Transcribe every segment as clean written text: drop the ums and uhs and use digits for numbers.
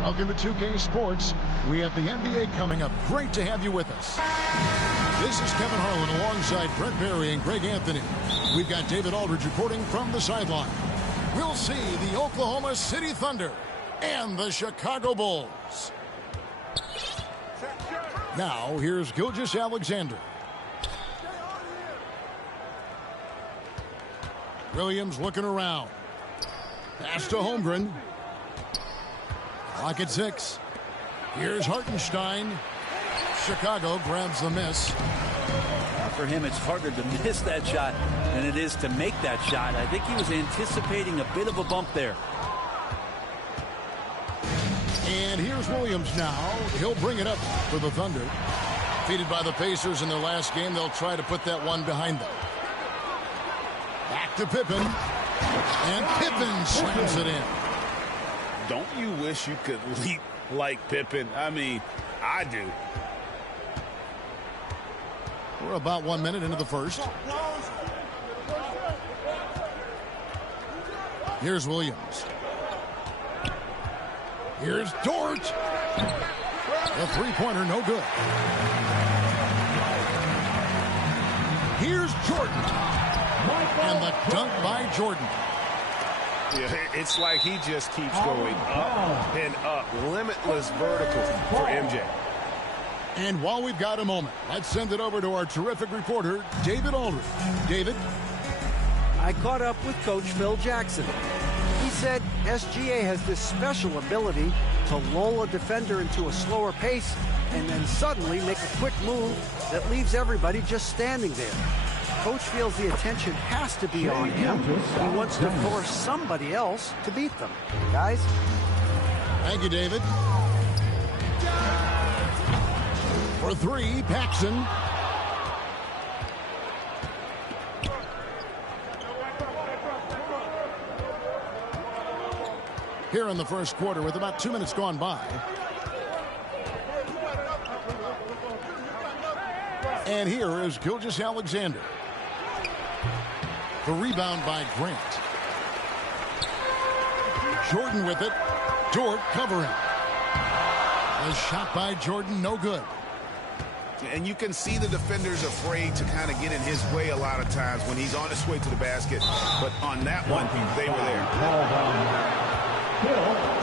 Welcome to 2K Sports. We have the NBA coming up. Great to have you with us. This is Kevin Harlan alongside Brett Barry and Greg Anthony. We've got David Aldridge reporting from the sideline. We'll see the Oklahoma City Thunder and the Chicago Bulls. Now, here's Gilgeous-Alexander. Williams looking around. Pass to Holmgren. Clock at 6. Here's Hartenstein. Chicago grabs the miss. For him, it's harder to miss that shot than it is to make that shot. I think he was anticipating a bit of a bump there. And here's Williams now. He'll bring it up for the Thunder. Defeated by the Pacers in their last game, they'll try to put that one behind them. Back to Pippen. And Pippen slams it in. Don't you wish you could leap like Pippen? I mean, I do. We're about 1 minute into the first. Here's Williams. Here's Dort. The three-pointer, no good. Here's Jordan. And the dunk by Jordan. Yeah, it's like he just keeps going up and up. Limitless vertical for MJ. And while we've got a moment, let's send it over to our terrific reporter, David Aldridge. David? I caught up with Coach Phil Jackson. He said SGA has this special ability to lull a defender into a slower pace and then suddenly make a quick move that leaves everybody just standing there. Coach feels the attention has to be on him. He wants to force somebody else to beat them. Guys? Thank you, David. For three, Paxson. Here in the first quarter with about 2 minutes gone by. And here is Gilgeous-Alexander. The rebound by Grant. Jordan with it. Dort covering. A shot by Jordan, no good. And you can see the defenders afraid to kind of get in his way a lot of times when he's on his way to the basket. But on that one, they were there.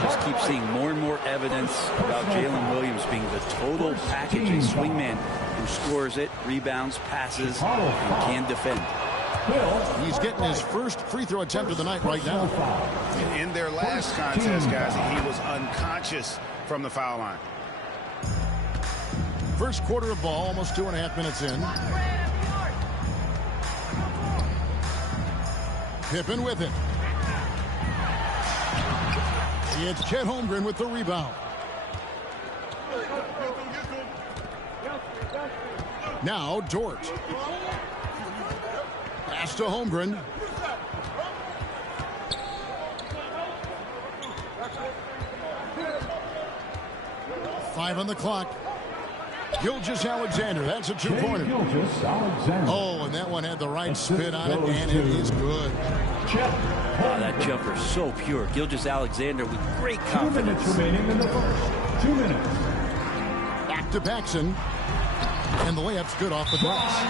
Just keep seeing more and more evidence about Jalen Williams being the total package, a swingman who scores it, rebounds, passes, and can defend. He's getting his first free throw attempt of the night right now. In their last contest, guys, he was unconscious from the foul line. First quarter of ball, almost 2.5 minutes in. Pippen with it. It's Chet Holmgren with the rebound. Now Dort. Pass to Holmgren. Five on the clock. Gilgeous-Alexander, that's a two-pointer. Oh, and that one had the right spin on it, and it is good. Oh, that jumper so pure. Gilgeous-Alexander with great confidence. 2 minutes remaining in the first. 2 minutes. Back to Paxson. And the layup's good off the glass.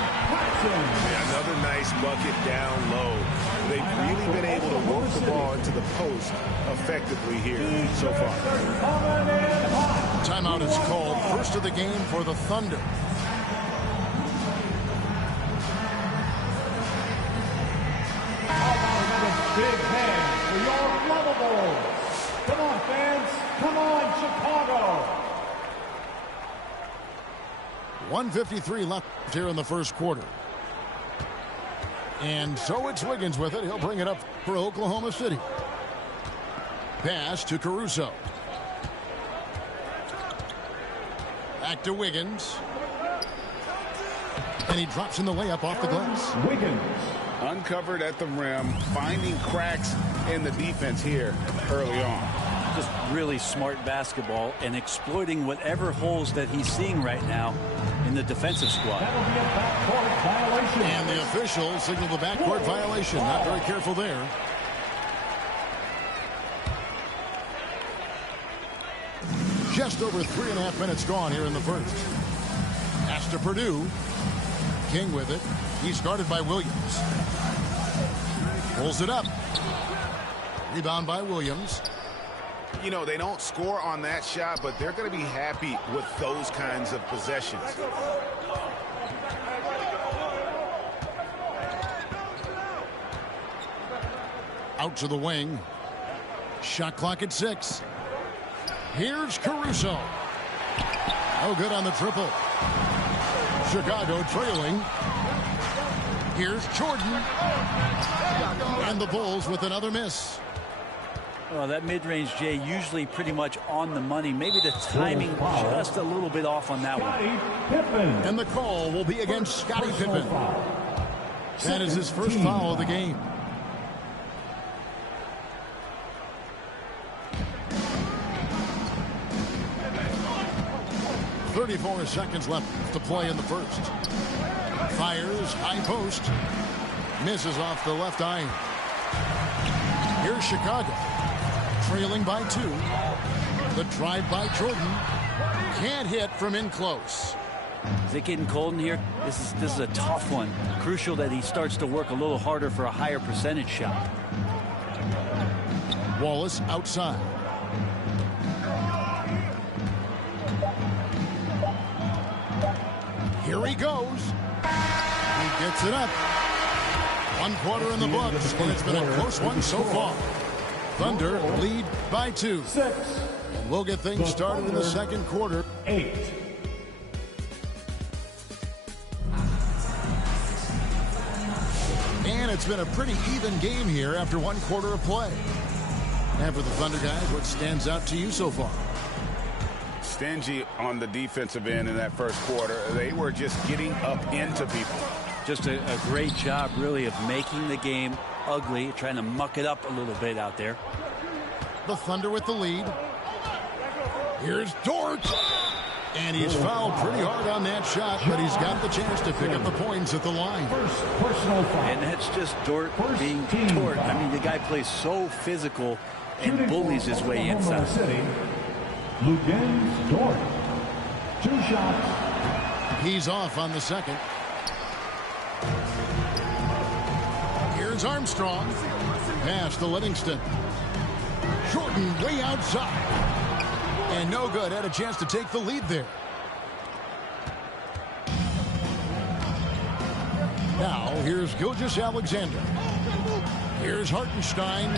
Yeah, another nice bucket down low. They've really been able to work the ball into the post effectively here so far. Timeout is called. First of the game for the Thunder. Big hand for your Lavables. Come on, fans. Come on, Chicago. 1:53 left here in the first quarter. And so it's Wiggins with it. He'll bring it up for Oklahoma City. Pass to Caruso. Back to Wiggins. And he drops in the layup off the glass. Wiggins. Uncovered at the rim, finding cracks in the defense here early on. Just really smart basketball and exploiting whatever holes that he's seeing right now in the defensive squad. That'll be a backcourt violation. And the official signaled the backcourt violation. Not very careful there. Just over 3.5 minutes gone here in the first. Pass to Purdue. King with it. He's guarded by Williams. Pulls it up. Rebound by Williams. You know, they don't score on that shot, but they're going to be happy with those kinds of possessions. Out to the wing. Shot clock at 6. Here's Caruso. No good on the triple. Chicago trailing. Here's Jordan. And the Bulls with another miss. Oh, that mid-range, Jay, usually pretty much on the money. Maybe the timing just a little bit off on that one. And the call will be against Scottie Pippen. That is his first foul of the game. .34 seconds left to play in the first. Fires, high post. Misses off the left iron. Here's Chicago. Trailing by 2. The drive by Jordan. Can't hit from in close. Is it getting cold in here? This is a tough one. Crucial that he starts to work a little harder for a higher percentage shot. Wallace outside. Here he goes. He gets it up. 1 quarter in the books, and it's been a close one so far. Thunder lead by 2. 6. We'll get things started in the second quarter. 8. And it's been a pretty even game here after 1 quarter of play. And for the Thunder guys, what stands out to you so far? Stingy on the defensive end in that first quarter. They were just getting up into people. Just a great job, really, of making the game ugly, trying to muck it up a little bit out there. The Thunder with the lead. Here's Dort. And he's fouled pretty hard on that shot, but he's got the chance to pick up the points at the line. First personal foul. And that's just Dort being Dort. I mean, the guy plays so physical and bullies his way inside. City, Lugens Dort. 2 shots. He's off on the second. Here's Armstrong. Pass to Livingston. Jordan way outside. And no good. Had a chance to take the lead there. Now, here's Gilgeous-Alexander. Here's Hartenstein.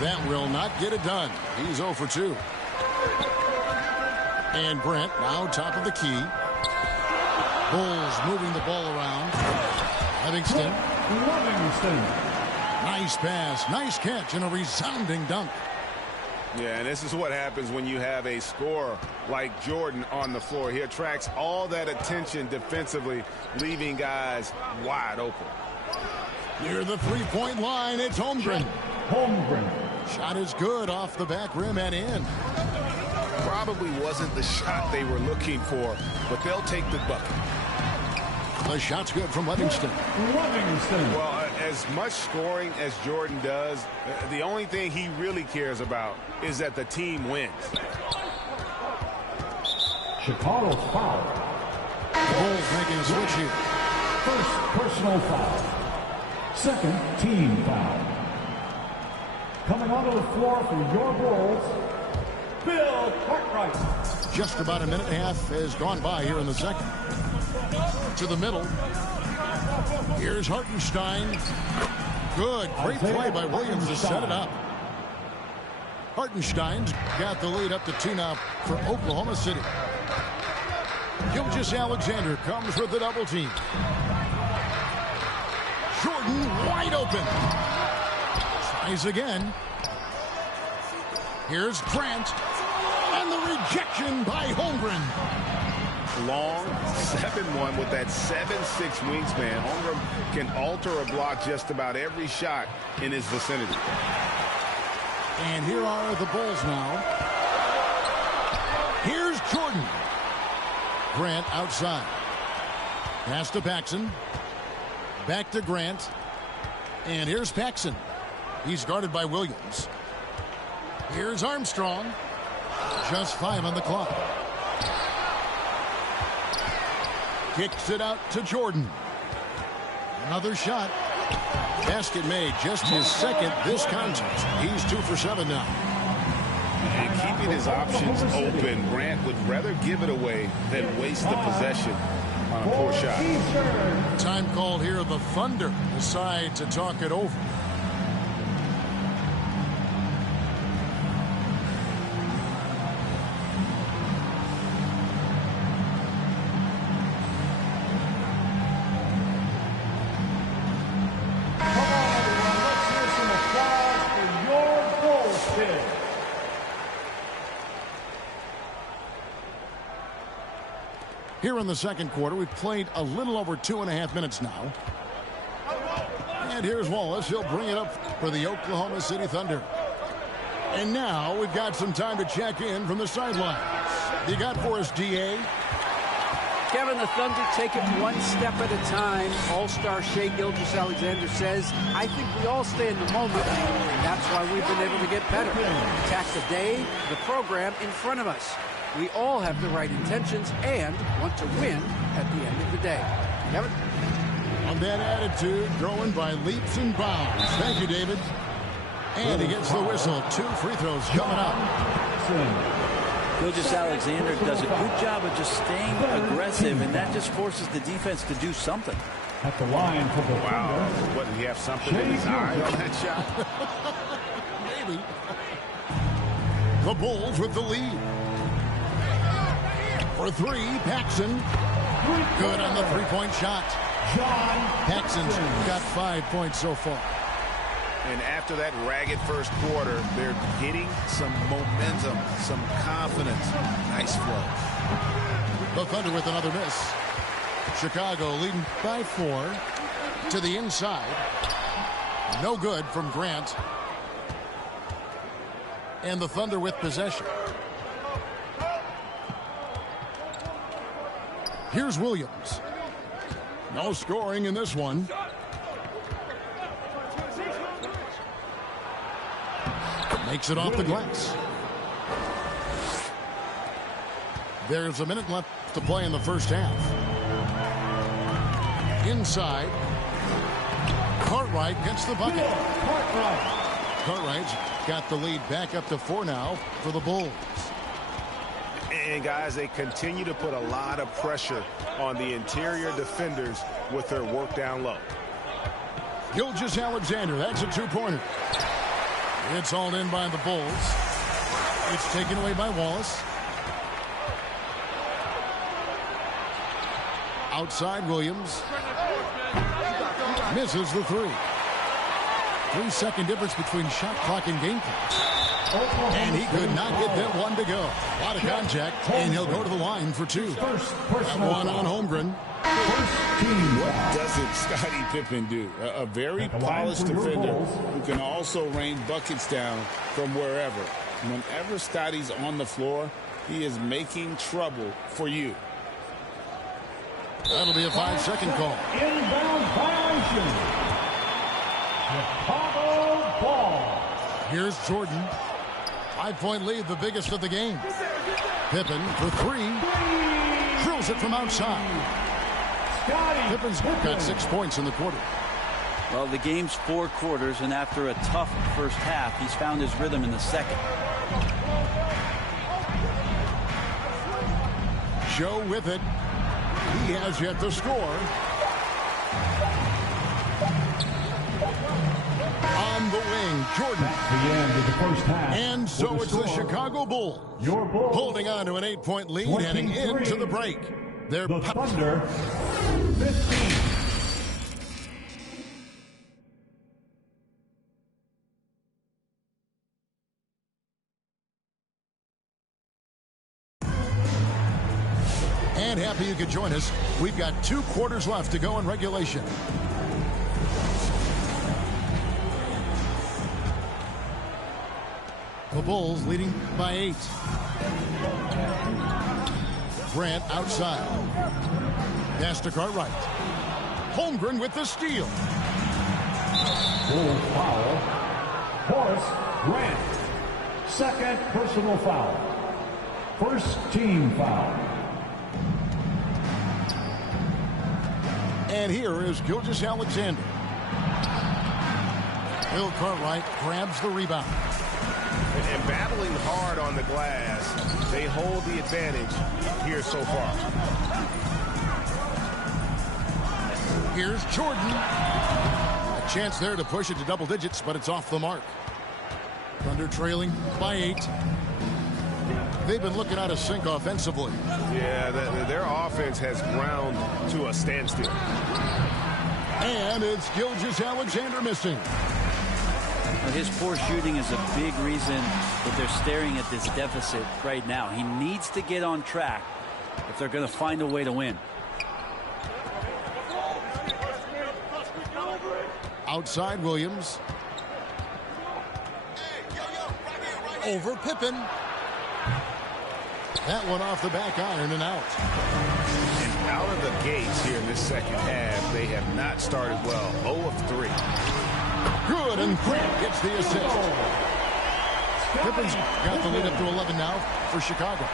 That will not get it done. He's 0 for 2. And Grant now top of the key. Bulls moving the ball around. Livingston. Nice pass, nice catch, and a resounding dunk. Yeah, and this is what happens when you have a scorer like Jordan on the floor. He attracts all that attention defensively, leaving guys wide open. Near the three-point line, it's Holmgren. Shot is good off the back rim and in. Probably wasn't the shot they were looking for, but they'll take the bucket. The shot's good from Livingston. Well, as much scoring as Jordan does, the only thing he really cares about is that the team wins. Chicago foul. Bulls making a switch here. First personal foul. Second team foul. Coming onto the floor for your Bulls, Bill Cartwright. Just about a minute and a half has gone by here in the second. To the middle. Here's Hartenstein. Good. Great play by Williams to set it up. Hartenstein's got the lead up to 2 now for Oklahoma City. Gilgeous-Alexander comes with the double team. Jordan wide open. Tries again. Here's Grant. And the rejection by Holmgren. Long 7-1 with that 7'6" wingspan. Holmgren can alter a block just about every shot in his vicinity. And here are the Bulls now. Here's Jordan. Grant outside. Pass to Paxson. Back to Grant. And here's Paxson. He's guarded by Williams. Here's Armstrong. Just 5 on the clock. Kicks it out to Jordan. Another shot. Basket made, just his second this contest. He's 2 for 7 now. And keeping his options open, Grant would rather give it away than waste the possession on a poor shot. Time called here. The Thunder decide to talk it over. Here in the second quarter, we've played a little over 2.5 minutes now. And here's Wallace. He'll bring it up for the Oklahoma City Thunder. And now we've got some time to check in from the sidelines. You got for us, DA? Kevin, the Thunder take it one step at a time. All-star Shai Gilgeous-Alexander says, I think we all stay in the moment, and that's why we've been able to get better. Attack the day, the program in front of us. We all have the right intentions and want to win at the end of the day. Kevin? On that attitude, growing by leaps and bounds. Thank you, David. And he gets the whistle. 2 free throws coming up. Gilgeous-Alexander does a good job of just staying aggressive, and that just forces the defense to do something. At the line for the Wow. What, did he have something in his eye on that shot? Maybe. The Bulls with the lead. For 3, Paxson. Good on the three-point shot. Paxson's got 5 points so far. And after that ragged first quarter, they're getting some momentum, some confidence. Nice flow. The Thunder with another miss. Chicago leading by 4 to the inside. No good from Grant. And the Thunder with possession. Here's Williams. No scoring in this one. Makes it off the glass. There's a minute left to play in the first half. Inside. Cartwright gets the bucket. Cartwright's got the lead back up to 4 now for the Bulls. And, guys, they continue to put a lot of pressure on the interior defenders with their work down low. Gilgeous-Alexander, that's a 2-pointer. It's hauled in by the Bulls. It's taken away by Wallace. Outside Williams. Misses the 3. 3-second difference between shot clock and game clock. And he could not get that one to go. A lot of contact, and he'll go to the line for 2. That one on Holmgren. What doesn't Scottie Pippen do? A very polished defender who can also rain buckets down from wherever. Whenever Scotty's on the floor, he is making trouble for you. That'll be a 5-second call. Inbound violation. Chicago ball. Here's Jordan. 5-point lead, the biggest of the game. Pippen for 3. Drills it from outside. Pippen's got 6 points in the quarter. Well, the game's 4 quarters, and after a tough first half, he's found his rhythm in the second. Joe with it. He has yet to score. On the wing, Jordan. That's the end of the first half. And so it's the Chicago Bulls. Your Bulls holding on to an 8-point lead heading into the break. They're the Thunder 15. And happy you could join us. We've got 2 quarters left to go in regulation. The Bulls leading by 8. Grant outside. Pass to Cartwright. Holmgren with the steal. Bull foul. Horace Grant. Second personal foul. First team foul. And here is Gilgeous-Alexander. Bill Cartwright grabs the rebound. And battling hard on the glass, they hold the advantage here so far. Here's Jordan. A chance there to push it to double digits, but it's off the mark. Thunder trailing by 8. They've been looking out of sync offensively. Yeah, their offense has ground to a standstill. And it's Gilgeous-Alexander missing. His poor shooting is a big reason that they're staring at this deficit right now. He needs to get on track if they're going to find a way to win. Outside Williams. Over Pippen. That one off the back iron and out. And out of the gates here in this second half, they have not started well. 0 of 3. Good, and Grant gets the assist. Pippen's got the lead up to 11 now for Chicago.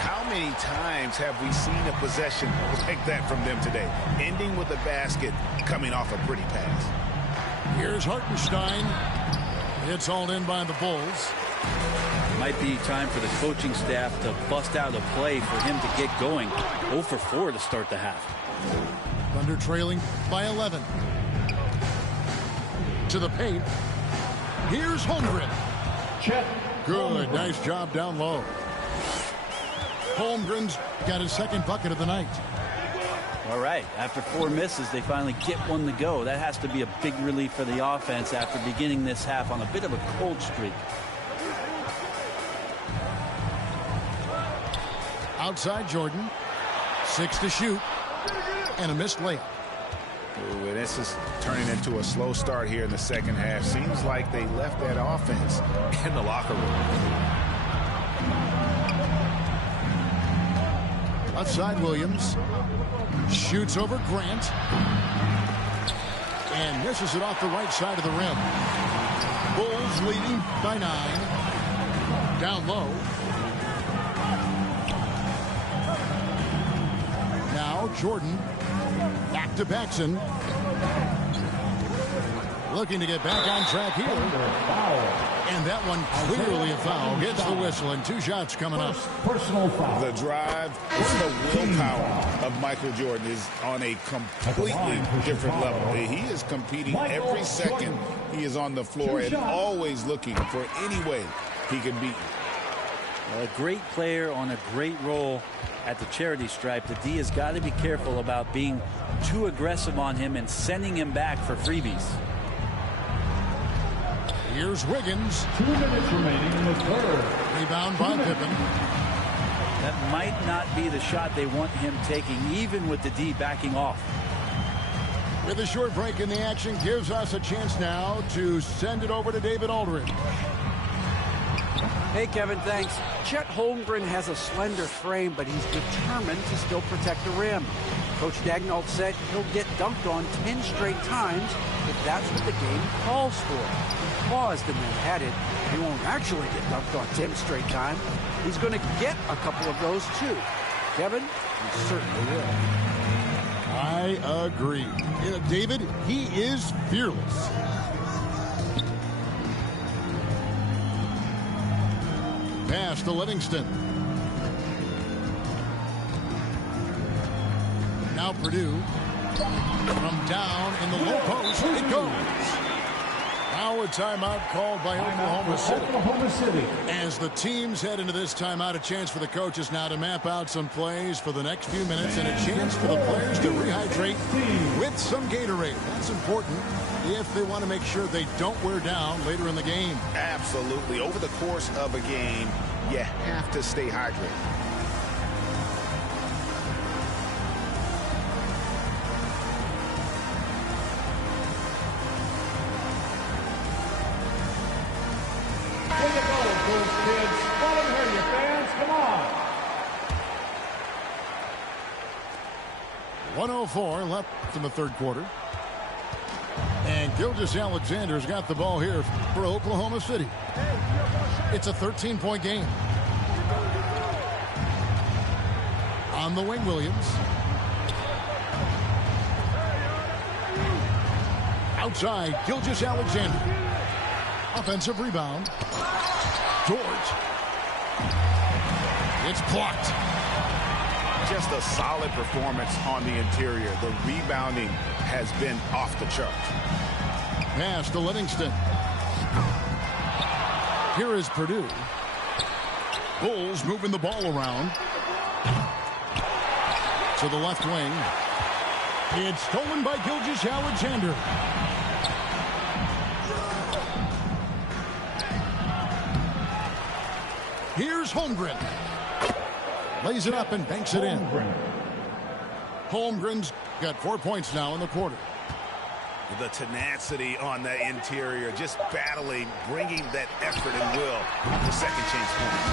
How many times have we seen a possession like that from them today? Ending with a basket, coming off a pretty pass. Here's Hartenstein. It's hauled in by the Bulls. Might be time for the coaching staff to bust out a play for him to get going. 0 for 4 to start the half. Thunder trailing by 11. To the paint. Here's Holmgren. Chet. Good. Nice job down low. Holmgren's got his second bucket of the night. All right. After 4 misses, they finally get one to go. That has to be a big relief for the offense after beginning this half on a bit of a cold streak. Outside Jordan. 6 to shoot. And a missed layup. Ooh, and this is turning into a slow start here in the second half. Seems like they left that offense in the locker room. Outside Williams. Shoots over Grant. And misses it off the right side of the rim. Bulls leading by 9. Down low. Now Jordan. Back to Paxson. Looking to get back on track here. And that one clearly a foul. Gets the whistle and 2 shots coming up. Personal foul. The drive, it's the willpower of Michael Jordan is on a completely different level. He is competing every second he is on the floor and always looking for any way he can beat you. A great player on a great role at the charity stripe. The D has got to be careful about being too aggressive on him and sending him back for freebies. Here's Wiggins. 2 minutes remaining in the third. Rebound by Pippen. That might not be the shot they want him taking, even with the D backing off. With a short break in the action, gives us a chance now to send it over to David Aldridge. Hey, Kevin, thanks. Chet Holmgren has a slender frame, but he's determined to still protect the rim. Coach Dagnall said he'll get dunked on 10 straight times if that's what the game calls for. He paused and then added, he won't actually get dunked on 10 straight times. He's going to get a couple of those, too. Kevin, he certainly will. I agree. David, he is fearless. Pass to Livingston. Now Purdue. From down in the low post, it goes. Now a timeout called by Oklahoma City. As the teams head into this timeout, a chance for the coaches now to map out some plays for the next few minutes and a chance for the players to rehydrate with some Gatorade. That's important if they want to make sure they don't wear down later in the game. Absolutely. Over the course of a game, you have to stay hydrated. Way to go, Bulls kids. Let them hear you, fans. Come on. 1:04 left in the third quarter. And Gilgeous-Alexander's got the ball here for Oklahoma City. It's a 13-point game. On the wing, Williams. Outside, Gilgeous-Alexander. Offensive rebound. Dort. It's blocked. Just a solid performance on the interior. The rebounding has been off the chart. Pass to Livingston. Here is Purdue. Bulls moving the ball around. To the left wing. It's stolen by Gilgeous-Alexander. Here's Holmgren. Lays it up and banks it in. Holmgren's got 4 points now in the quarter. The tenacity on the interior, just battling, bringing that effort and will for second chance points.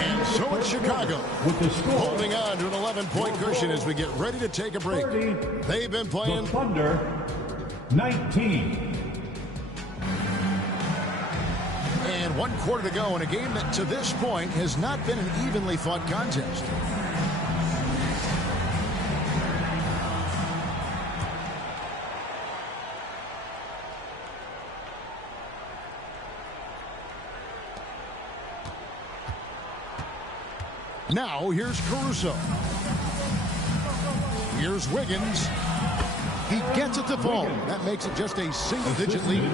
And so it's Chicago holding on to an 11-point cushion as we get ready to take a break. They've been playing. The Thunder, 19. And 1 quarter to go in a game that to this point has not been an evenly fought contest. Now, here's Caruso. Here's Wiggins. He gets it to fall. That makes it just a single-digit lead.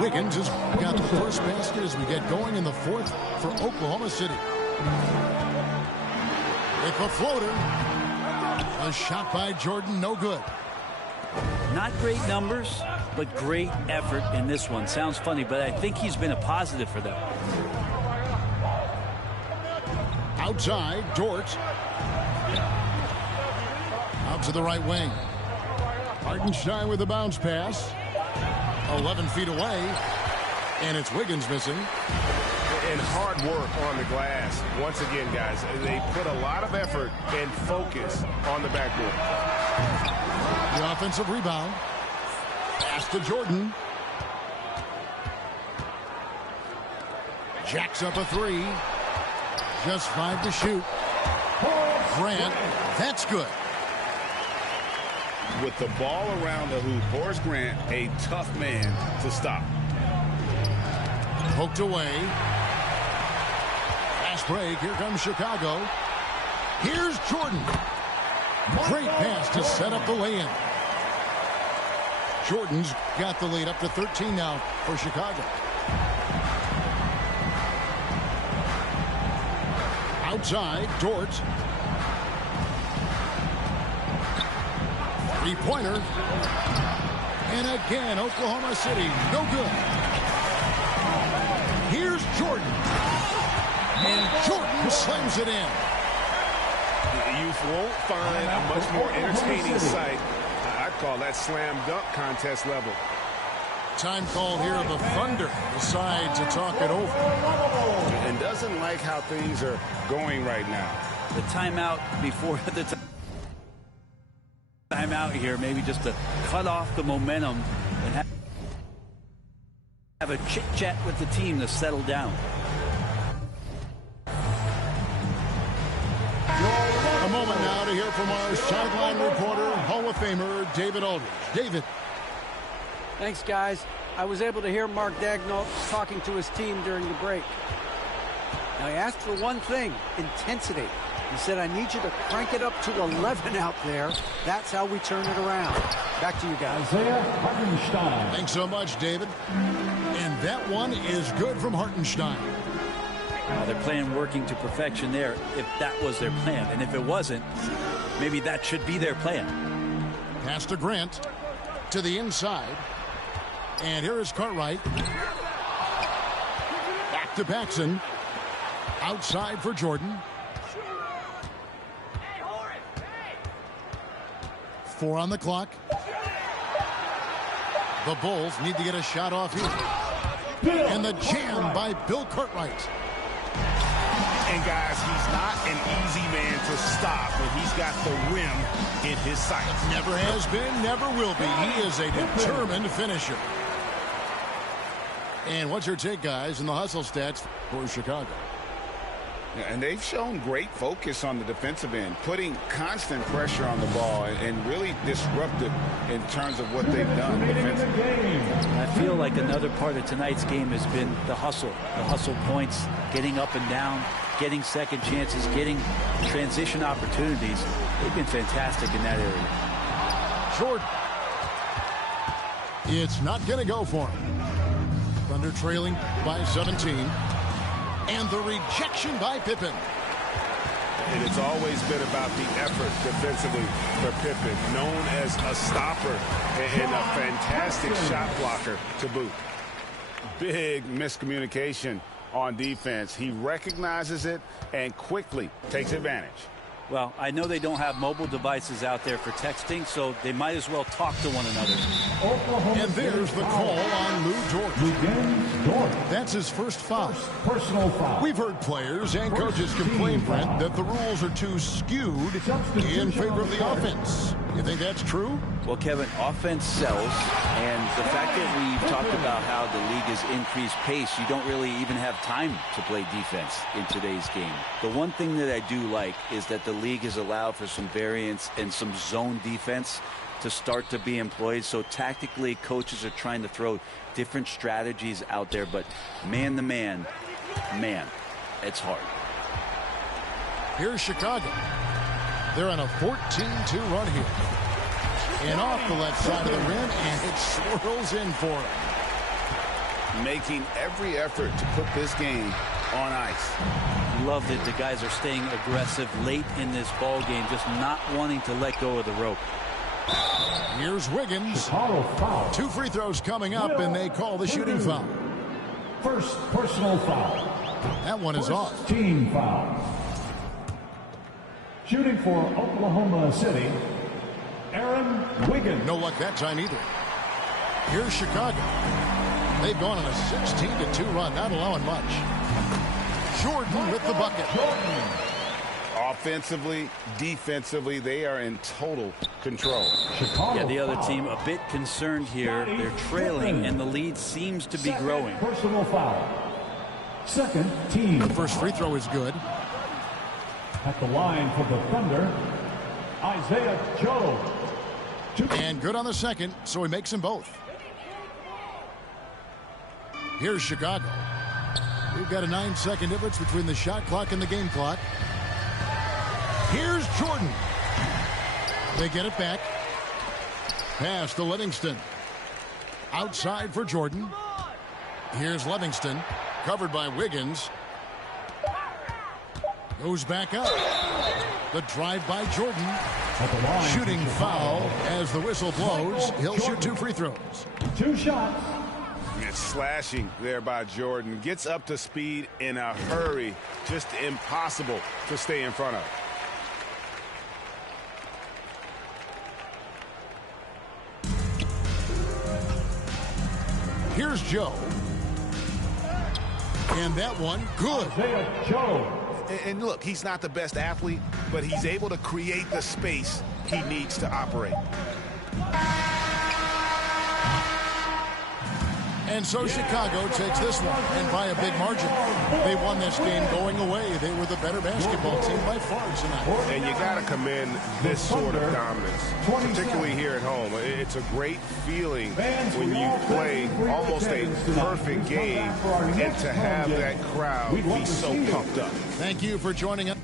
Wiggins has got the first basket as we get going in the fourth for Oklahoma City. It's a floater. A shot by Jordan, no good. Not great numbers, but great effort in this one. Sounds funny, but I think he's been a positive for them. Outside, Dort. Out to the right wing. Hartenstein with a bounce pass. 11 feet away. And it's Wiggins missing. And hard work on the glass. Once again, guys, they put a lot of effort and focus on the backboard. The offensive rebound. Pass to Jordan. Jacks up a three. Just 5 to shoot. Grant, that's good. With the ball around the hoop, Horace Grant, a tough man to stop. Poked away. Fast break. Here comes Chicago. Here's Jordan. Great pass to set up the lay-in. Jordan's got the lead up to 13 now for Chicago. Outside, Dort. Three-pointer. And again, Oklahoma City, no good. Here's Jordan. And Jordan slams it in. You won't find a much more entertaining sight. I'd call that slam dunk contest level. Time called here. The Thunder decide to talk it over. And doesn't like how things are going right now. The timeout before the timeout here, maybe just to cut off the momentum and have a chit-chat with the team to settle down. A moment now to hear from our sideline reporter, Hall of Famer David Aldridge. David. Thanks, guys. I was able to hear Mark Daigneault talking to his team during the break. Now, he asked for one thing, intensity. He said, I need you to crank it up to 11 out there. That's how we turn it around. Back to you guys. Isaiah Hartenstein. Thanks so much, David. And that one is good from Hartenstein. They're playing working to perfection there if that was their plan. And if it wasn't, maybe that should be their plan. Pass to Grant to the inside. And here is Cartwright. Back to Paxson. Outside for Jordan. 4 on the clock. The Bulls need to get a shot off here. And the jam by Bill Cartwright. And guys, he's not an easy man to stop when he's got the rim in his sights. Never has been, never will be. He is a determined finisher. And what's your take, guys, in the hustle stats for Chicago? Yeah, and they've shown great focus on the defensive end, putting constant pressure on the ball and really disruptive in terms of what they've done defensively. I feel like another part of tonight's game has been the hustle points, getting up and down, getting second chances, getting transition opportunities. They've been fantastic in that area. Jordan. It's not going to go for him. Thunder trailing by 17. And the rejection by Pippen. And it's always been about the effort defensively for Pippen, known as a stopper and a fantastic shot blocker to boot. Big miscommunication on defense. He recognizes it and quickly takes advantage. Well, I know they don't have mobile devices out there for texting, so they might as well talk to one another. And there's the call on Lou Dort. That's his first foul. Personal foul. We've heard players and coaches complain, Brent, that the rules are too skewed in favor of the offense. You think that's true? Well, Kevin, offense sells, and the fact that we've talked about how the league has increased pace, you don't really even have time to play defense in today's game. The one thing that I do like is that the league has allowed for some variance and some zone defense to start to be employed. So tactically, coaches are trying to throw different strategies out there, but man, it's hard. Here's Chicago. They're on a 14-2 run here. And off the left side of the rim, and it swirls in for him. Making every effort to put this game on ice. Love that the guys are staying aggressive late in this ball game, just not wanting to let go of the rope. Here's Wiggins. Foul. 2 free throws coming up, and they call the shooting foul. First personal foul. That one is off. Team foul. Shooting for Oklahoma City, Aaron Wiggins. No luck that time either. Here's Chicago. They've gone on a 16-2 run, not allowing much. Jordan with the bucket. Offensively, defensively, they are in total control. Yeah, the other team a bit concerned here. They're trailing, and the lead seems to be growing. Personal foul. Second team. The first free throw is good. At the line for the Thunder, Isaiah Joe. And good on the second, so he makes them both. Here's Chicago. We've got a 9-second difference between the shot clock and the game clock. Here's Jordan. They get it back. Pass to Livingston. Outside for Jordan. Here's Livingston. Covered by Wiggins. Goes back up. The drive by Jordan. Shooting foul as the whistle blows. He'll shoot 2 free throws. 2 shots. It's slashing there by Jordan. Gets up to speed in a hurry. Just impossible to stay in front of. Here's Joe. And that one, good. Isaiah Joe. And look, he's not the best athlete, but he's able to create the space he needs to operate. And so Chicago takes this one, and by a big margin. They won this game going away. They were the better basketball team by far tonight. And you got to commend this sort of dominance, particularly here at home. It's a great feeling when you play almost a perfect game and to have that crowd be so pumped up. Thank you for joining us.